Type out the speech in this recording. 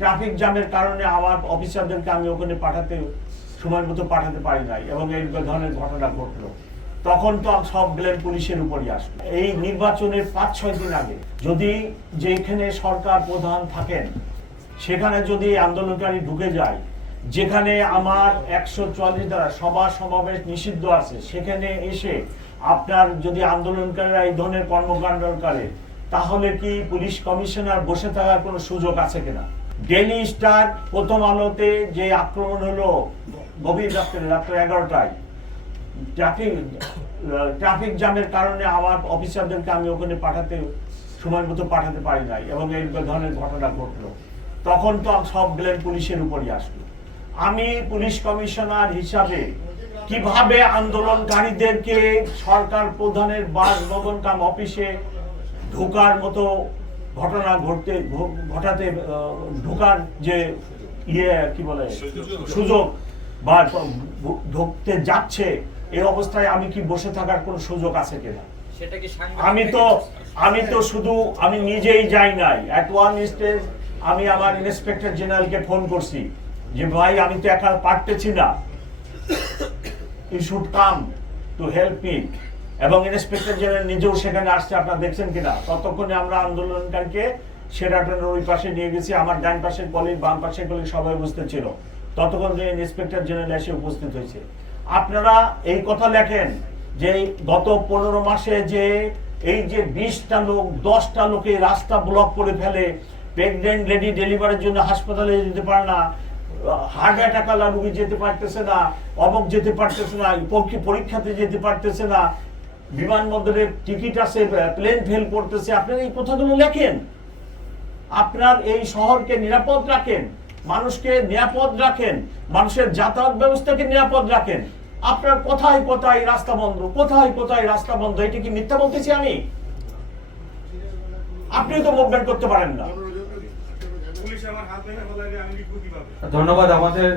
Traffic জ্যামের কারণে আমার অফিসারদেরকে আমি ওখানে সময় মতো পাঠাতে পারি নাই এবং এই ধরনের ঘটনা ঘটলো, তখন তো সব ব্লেম পুলিশের উপরই আসলো। এই নির্বাচনের 5-6 দিন আগে যদি যেখানে সরকার প্রধান থাকেন সেখানে যদি আন্দোলনকারী ঢুকে যায়, যেখানে আমার 144 দ্বারা সভা সমাবেশ নিষিদ্ধ আছে, সেখানে এসে আপনার যদি আন্দোলনকারীরা এই ধরনের কর্মকাণ্ড করে, তাহলে কি পুলিশ কমিশনার বসে থাকার কোনো সুযোগ আছে কিনা? ডেইলি স্টার, প্রথম আলোতে যে আক্রমণ হলো গভীর রাত্রে 11টায়, ট্রাফিক জ্যামের কারণে আমার অফিসারদেরকে আমি ওখানে সময় মতো পাঠাতে পারি নাই এবং এই ধরনের ঘটনা ঘটলো, তখন তো সব ব্লেম পুলিশের উপরই আসলো। আমি পুলিশ কমিশনার হিসাবে কিভাবে আন্দোলনকারীদেরকে সরকার প্রধানের বাসভবন কাম অফিসে ঢোকার মতো ঘটনা ঘটাতে ঢোকার যে কি বলে সুযোগ বা ঢুকতে যাচ্ছে, এই অবস্থায় আমি কি বসে থাকার কোন সুযোগ আছে কিনা? আমি নিজেই যাই নাই। এট ওয়ান স্টেজ আমি আমার ইন্সপেক্টর জেনারেলকে ফোন করছি যে ভাই আমি তো একা পারতেছি না, you should come to help me, এবং ইন্সপেক্টর জেনারেল নিজেও সেখানে আসছে, আপনারা দেখছেন কিনা। ততক্ষণে আমরা আন্দোলনকারীকে শেরাটনের ওই পাশে নিয়ে গেছি, আমার ডান পাশের কলিগ বাম পাশের কলিগ সবাই উপস্থিত ছিল, ততক্ষণ ইন্সপেক্টর জেনারেল এসে উপস্থিত হয়েছে। আপনারা এই কথা লেখেন যে গত 15 মাসে যে এই যে 20টা লোক 10টা লোকে রাস্তা ব্লক করে ফেলে, প্রেগনেন্ট লেডি ডেলিভারির জন্য হাসপাতালে যেতে পারে না, হার্ট অ্যাটাক আলা রোগী যেতে পারতেছে না, অমুক যেতে পারতেছে না, পরীক্ষাতে যেতে পারতেছে না, বিমানবন্দরে টিকিট আছে, প্লেন ফেল করতেছে, আপনারা এই কথাগুলো লেখেন। আপনার এই শহরকে নিরাপদ রাখেন, মানুষকে নিরাপদ রাখেন, মানুষের যাতায়াত ব্যবস্থাকে নিরাপদ রাখেন। আপনার কোথায় কোথায় রাস্তা বন্ধ, কোথায় কোথায় রাস্তা বন্ধ, এটা কি মিথ্যা বলতেছি আমি? আপনি তো মুভমেন্ট করতে পারেন না। ধন্যবাদ। আমাদের